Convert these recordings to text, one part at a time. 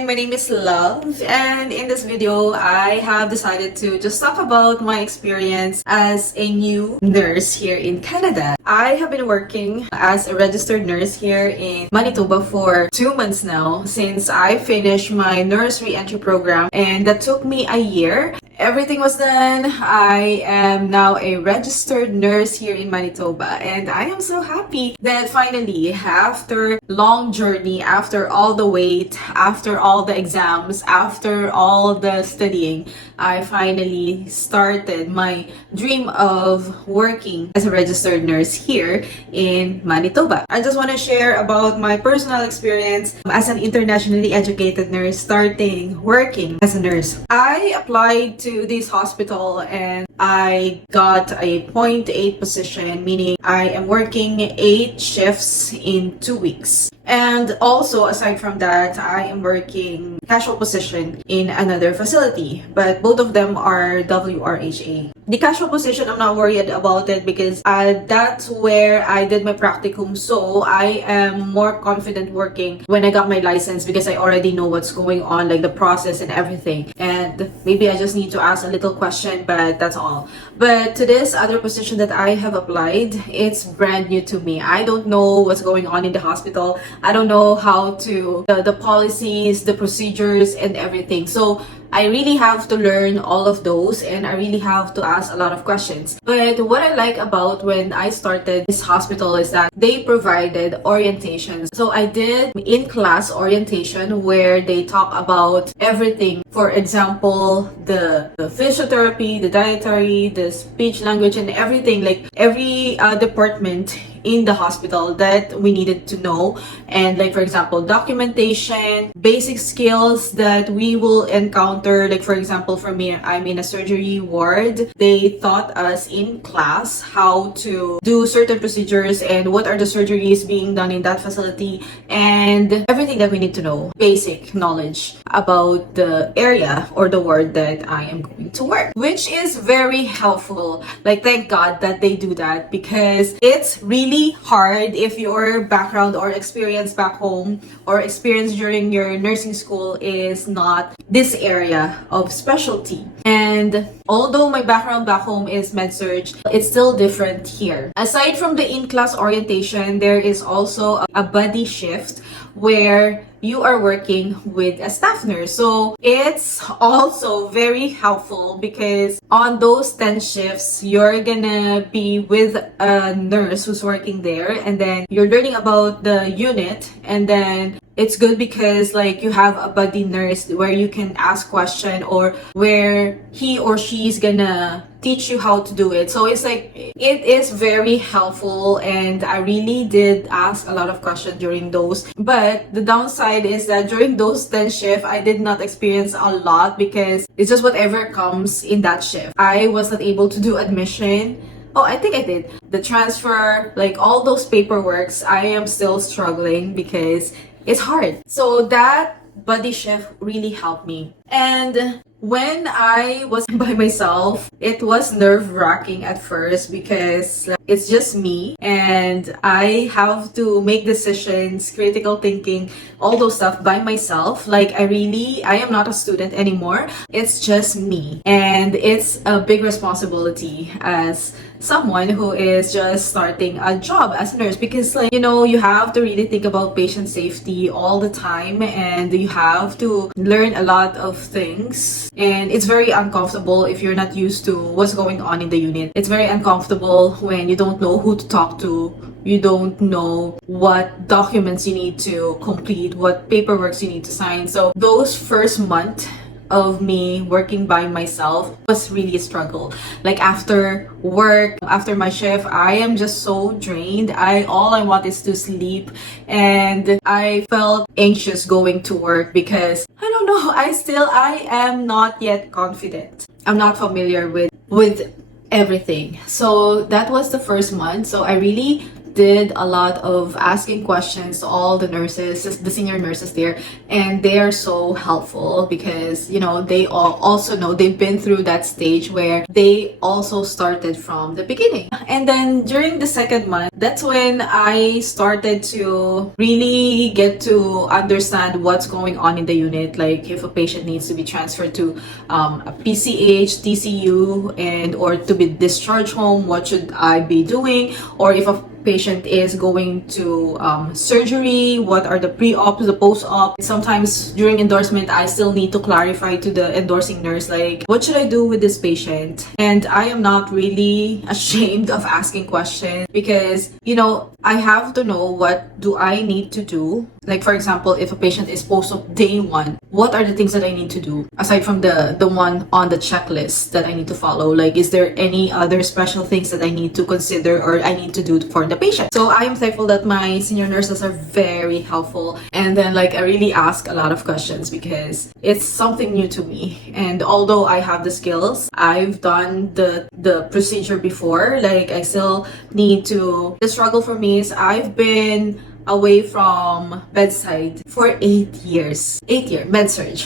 everyone, my name is Love, and in this video I have decided to just talk about my experience as a new nurse here in Canada. I have been working as a registered nurse here in Manitoba for 2 months now since I finished my nurse re-entry program, and that took me a year. Everything was done. I am now a registered nurse here in Manitoba, and I am so happy that finally, after long journey, after all the wait, after all the exams, after all the studying, I finally started my dream of working as a registered nurse here in Manitoba. I just want to share about my personal experience as an internationally educated nurse starting working as a nurse. I applied to this hospital and I got a 0.8 position, meaning I am working 8 shifts in 2 weeks. And also, aside from that, I am working casual position in another facility, but both of them are WRHA. The casual position, I'm not worried about it because that's where I did my practicum, so I am more confident working when I got my license because I already know what's going on, like the process and everything. And maybe I just need to ask a little question, but that's all. But to this other position that I have applied, it's brand new to me. I don't know what's going on in the hospital. I don't know how to, the policies, the procedures, and everything. So I really have to learn all of those, and I really have to ask a lot of questions. But what I like about when I started this hospital is that they provided orientations. So I did in-class orientation where they talk about everything. For example, the physiotherapy, the dietary, the speech language, and everything, like every department in the hospital that we needed to know. And like, for example, documentation, basic skills that we will encounter. Like, for example, for me, I'm in a surgery ward. They taught us in class how to do certain procedures and what are the surgeries being done in that facility and everything that we need to know. Basic knowledge about the area or the ward that I am going to work, which is very helpful. Like, thank God that they do that, because it's really hard if your background or experience back home or experience during your nursing school is not this area of specialty. And although my background back home is med-surg, it's still different here. Aside from the in-class orientation, there is also a buddy shift where you are working with a staff nurse. So it's also very helpful because on those 10 shifts, you're gonna be with a nurse who's working there, and then you're learning about the unit, and then it's good because like you have a buddy nurse where you can ask question or where he or she's gonna teach you how to do it. So it's like, it is very helpful, and I really did ask a lot of questions during those. But the downside is that during those 10 shifts, I did not experience a lot because it's just whatever comes in that shift. I was not able to do admission. Oh, I think I did. The transfer, like all those paperworks, I am still struggling because it's hard. So that buddy shift really helped me. And when I was by myself, it was nerve-wracking at first because it's just me and I have to make decisions, critical thinking, all those stuff by myself. Like I am not a student anymore. It's just me, and it's a big responsibility as someone who is just starting a job as a nurse, because like, you know, you have to really think about patient safety all the time, and you have to learn a lot of things, and it's very uncomfortable if you're not used to what's going on in the unit. It's very uncomfortable when you don't know who to talk to, you don't know what documents you need to complete, what paperwork you need to sign. So those first month of me working by myself was really a struggle. Like after work, after my shift, I am just so drained. All I want is to sleep, and I felt anxious going to work because I don't know, I am not yet confident. I'm not familiar with everything. So that was the first month. So I really did a lot of asking questions to all the nurses, the senior nurses there, and they are so helpful because, you know, they all also know they've been through that stage where they also started from the beginning. And then during the second month, that's when I started to really get to understand what's going on in the unit, like if a patient needs to be transferred to a PCH, TCU, and or to be discharged home, what should I be doing? Or if a patient is going to surgery, what are the pre-op, the post-op. Sometimes during endorsement, I still need to clarify to the endorsing nurse, like, what should I do with this patient? And I am not really ashamed of asking questions because, you know, I have to know what do I need to do. Like, for example, if a patient is post-op day 1, what are the things that I need to do aside from the one on the checklist that I need to follow? Like, is there any other special things that I need to consider or I need to do for the patient? So I am thankful that my senior nurses are very helpful, and then like I really ask a lot of questions because it's something new to me. And although I have the skills, I've done the procedure before, like I still need to. The struggle for me is I've been away from bedside for 8 years. 8 year med surg.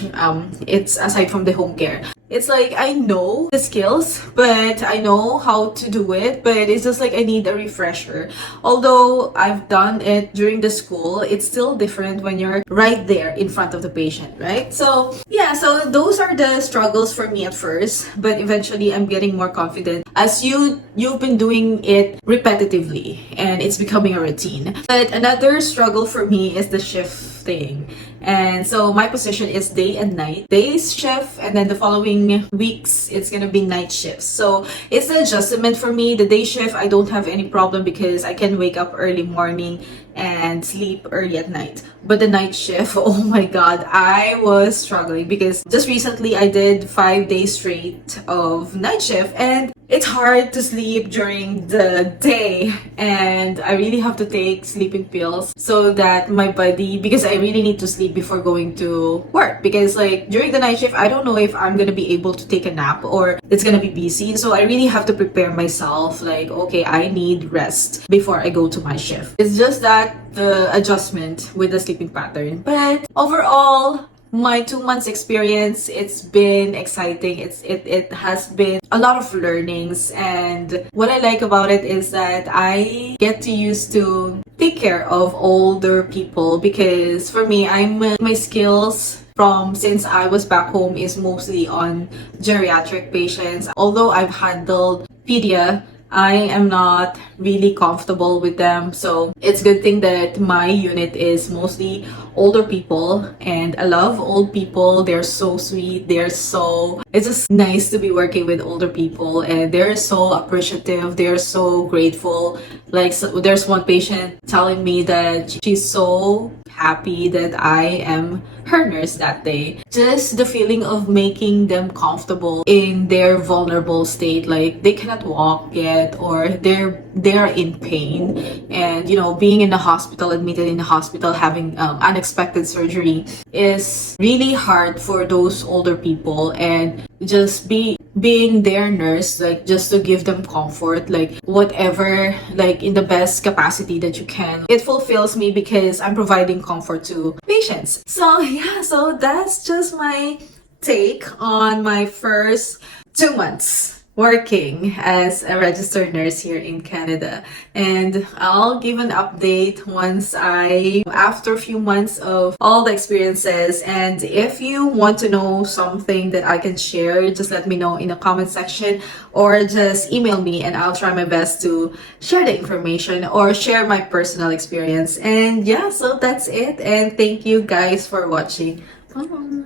It's aside from the home care. It's like I know the skills, but I know how to do it, but it's just like I need a refresher. Although I've done it during the school, it's still different when you're right there in front of the patient, right? So yeah, so those are the struggles for me at first, but eventually I'm getting more confident as you've been doing it repetitively and it's becoming a routine. But another struggle for me is the shifting. And so my position is day and night. Days shift, and then the following weeks it's gonna be night shifts. So it's the adjustment for me. The day shift, I don't have any problem because I can wake up early morning and sleep early at night. But the night shift, oh my god, I was struggling because just recently I did 5 days straight of night shift, and it's hard to sleep during the day, and I really have to take sleeping pills so that my body, because I really need to sleep before going to work, because like during the night shift I don't know if I'm gonna be able to take a nap or it's gonna be busy. So I really have to prepare myself, like, okay, I need rest before I go to my shift. It's just that the adjustment with the sleeping pattern. But overall, my 2 months experience, it's been exciting. It has been a lot of learnings, and what I like about it is that I get to use to take care of older people, because for me, my skills from since I was back home is mostly on geriatric patients. Although I've handled pedia, I am not really comfortable with them. So it's a good thing that my unit is mostly older people, and I love old people. They're so sweet. It's just nice to be working with older people, and they're so appreciative. They're so grateful. Like, so there's one patient telling me that she's so happy that I am her nurse that day. Just the feeling of making them comfortable in their vulnerable state, like they cannot walk yet or they're in pain, and you know, being in the hospital, admitted in the hospital, having unexpected surgery is really hard for those older people, and just being their nurse, like just to give them comfort, like whatever, like in the best capacity that you can. It fulfills me because I'm providing comfort to patients. So yeah, so that's just my take on my first 2 months working as a registered nurse here in Canada. And I'll give an update after a few months of all the experiences. And if you want to know something that I can share, just let me know in the comment section, or just email me and I'll try my best to share the information or share my personal experience. And yeah, so that's it. And thank you guys for watching. Bye.